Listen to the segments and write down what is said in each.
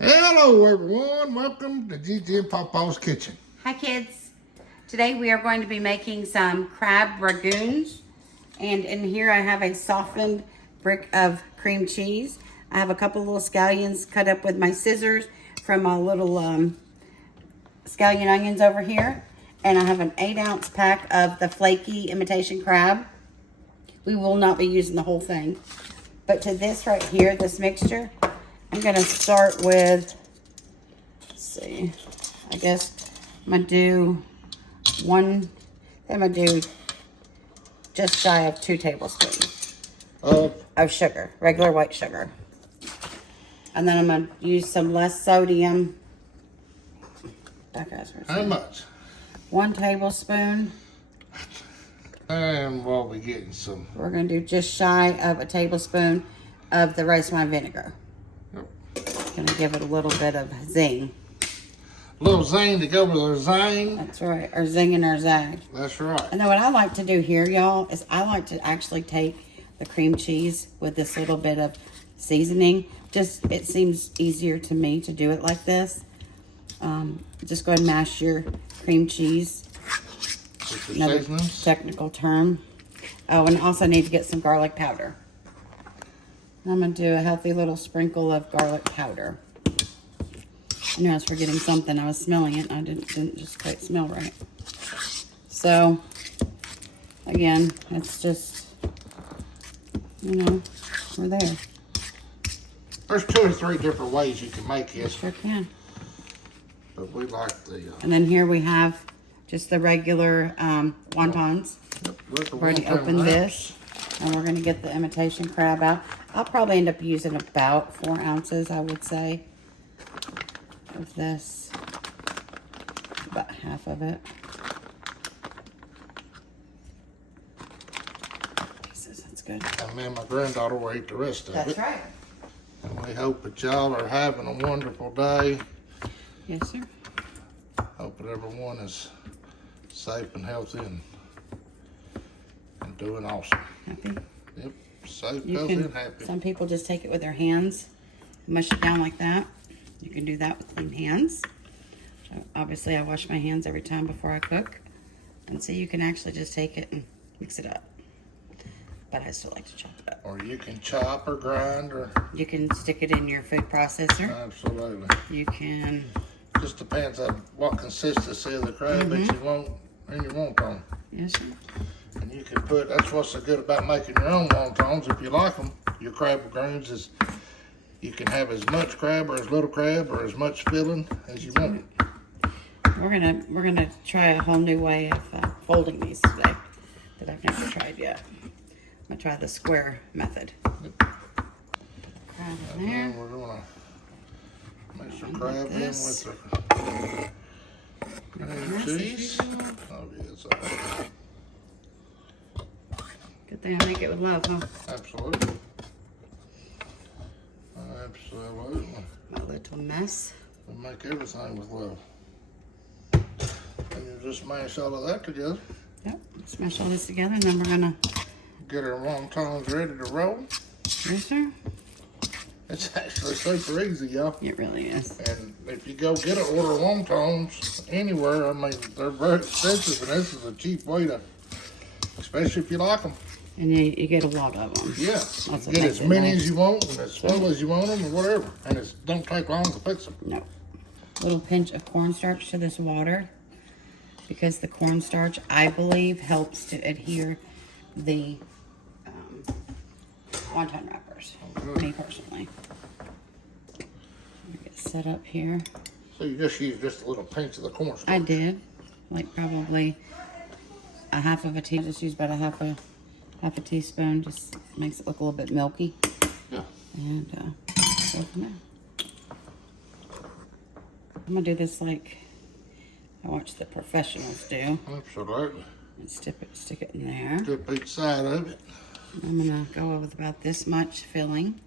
Hello everyone, welcome to Gigi and Papa's Kitchen. Hi kids. Today we are going to be making some crab ragoons. And in here I have a softened brick of cream cheese. I have a couple little scallions cut up with my scissors from my little scallion onions over here. And I have an 8-ounce pack of the flaky imitation crab. We will not be using the whole thing. But to this right here, this mixture, I'm going to start with, let's see, I guess I'm going to do just shy of 2 tablespoons of sugar, regular white sugar. And then I'm going to use some less sodium. How much? 1 tablespoon. And we'll be getting some. We're going to do just shy of a tablespoon of the rice wine vinegar. Going to give it a little bit of zing. A little zing to go with our zang. That's right, or zing and our zag. That's right. And then what I like to do here, y'all, is I like to actually take the cream cheese with this little bit of seasoning. Just, it seems easier to me to do it like this. Just go ahead and mash your cream cheese. Another technical term. Oh, and also need to get some garlic powder. I'm going to do a healthy little sprinkle of garlic powder. I knew I was forgetting something. I was smelling it and I didn't just quite smell right. So, again, it's just, you know, we're there. There's 2 or 3 different ways you can make this. Sure can. But we like the... And then here we have just the regular wontons. I've already opened this. And we're going to get the imitation crab out. I'll probably end up using about 4 ounces, I would say, of this. About half of it. That's good. And me and my granddaughter will eat the rest of it. That's right. And we hope that y'all are having a wonderful day. Yes, sir. Hope that everyone is safe and healthy and doing awesome. Happy? Yep. Safe, healthy, and happy. Some people just take it with their hands, mush it down like that. You can do that with clean hands. So obviously, I wash my hands every time before I cook. And so you can actually just take it and mix it up. But I still like to chop it up. Or you can chop or grind or... You can stick it in your food processor. Absolutely. You can... Just depends on what consistency of the crab that you want and you want on. Yes, sir. And you can put, that's what's so good about making your own wontons. If you like them, your crab ragoons is, you can have as much crab or as little crab or as much filling as you want. We're gonna try a whole new way of folding these today that I've never tried yet. I'm gonna try the square method. Put the crab in there. And then we're gonna mix the crab in with the cream cheese. Oh yes. Good thing I make it with love, huh? Absolutely. Absolutely. My little mess. We make everything with love. And you just mash all of that together. Yep. Smash all this together and then we're gonna Get our wontons ready to roll. Yes, sir. It's actually super easy, y'all. It really is. And if you go get an order of wontons anywhere, I mean, they're very expensive, and this is a cheap way to, especially if you like them. And you get a lot of them. Yeah, That's you get as nice. many as you want and as full as you want them or whatever. And it don't take long to fix them. No. Little pinch of cornstarch to this water because the cornstarch, I believe, helps to adhere the wonton wrappers. Me personally. Get set up here. So you just use just a little pinch of the cornstarch. I did, like probably a half of a teaspoon. Just use about a half a teaspoon. Just makes it look a little bit milky. Yeah. And go from there. I'm gonna do this like I watch the professionals do. Absolutely. And stick it in there. Dip each side of it. I'm gonna go with about this much filling.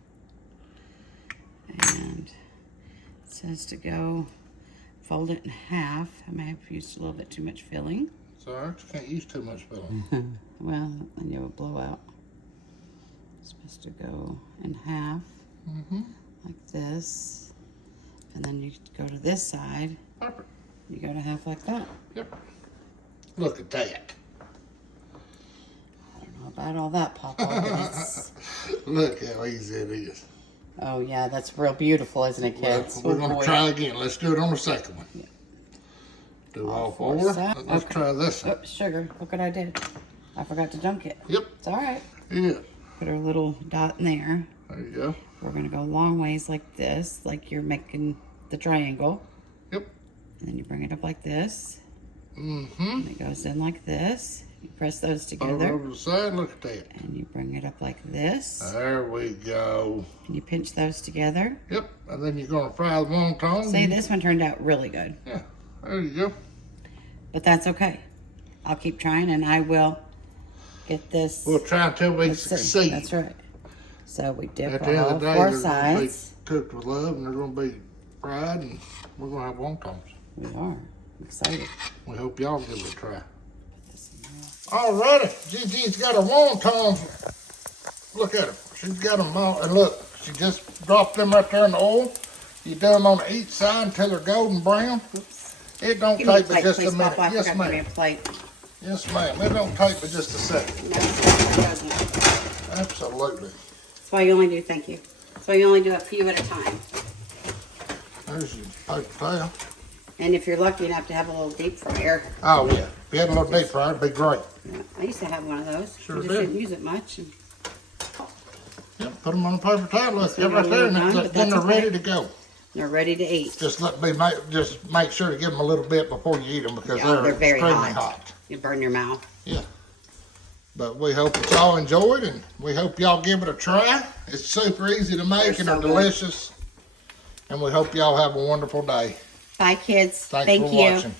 And it says to go fold it in half. I may have used a little bit too much filling. It's all right. You can't use too much filling. Well, then you will blow out. It's supposed to go in half, like this. And then you go to this side. Perfect. You go to half like that. Yep. Look at that. I don't know about all that, Papa. But it's... Look how easy it is. Oh, yeah, that's real beautiful, isn't it, kids? Well, we're Oh, going boy. to try again. Let's do it on the second one. Yeah. Do all four four. sides. Let's Okay. try this one. Oops, sugar. Look what I did. I forgot to dunk it. Yep. It's all right. Yeah. Put our little dot in there. There you go. We're going to go long ways like this, like you're making the triangle. Yep. And then you bring it up like this. Mm-hmm. And it goes in like this. You press those Over together. the side. Look at that. And you bring it up like this. There we go. And you pinch those together. Yep. And then you're going to fry the wontons. See, this one turned out really good. Yeah. There you go. But that's okay. I'll keep trying and I will get this. We'll try until we Let's see. succeed. That's right. So we dip At the end all of the day, four they're going to be sides. cooked with love, and they're going to be fried, and we're going to have wontons. We are. I'm excited. We hope y'all give it a try. Put this in there. Alrighty, Gigi's got her wontons. Look at her. She's got them all, and look, she just dropped them right there in the oil. You do them on each side until they're golden brown. Oops. It don't Give me a take but plate, just please, a minute. Papa. I Yes, forgot to give me ma'am. a plate. Yes, ma'am. It don't take but just a second. No, it doesn't. Absolutely. That's why you only do, thank you. That's why you only do a few at a time. There's your paper towel. And if you're lucky enough to have a little deep fryer. Oh, yeah. If you had a little deep fryer, it'd be great. Yeah, I used to have one of those. Sure I just did. didn't use it much. And Yep, put them on a paper towel. Look, they're See, right there, and done, then but they're that's okay. ready to go. they're ready to eat. Just make sure to give them a little bit before you eat them because Yeah, they're very extremely hot. hot. You burn your mouth. Yeah. But we hope that y'all enjoyed, and we hope y'all give it a try. It's super easy to make, They're and so they're good. delicious. And we hope y'all have a wonderful day. Bye, kids. Thanks Thank for you. watching.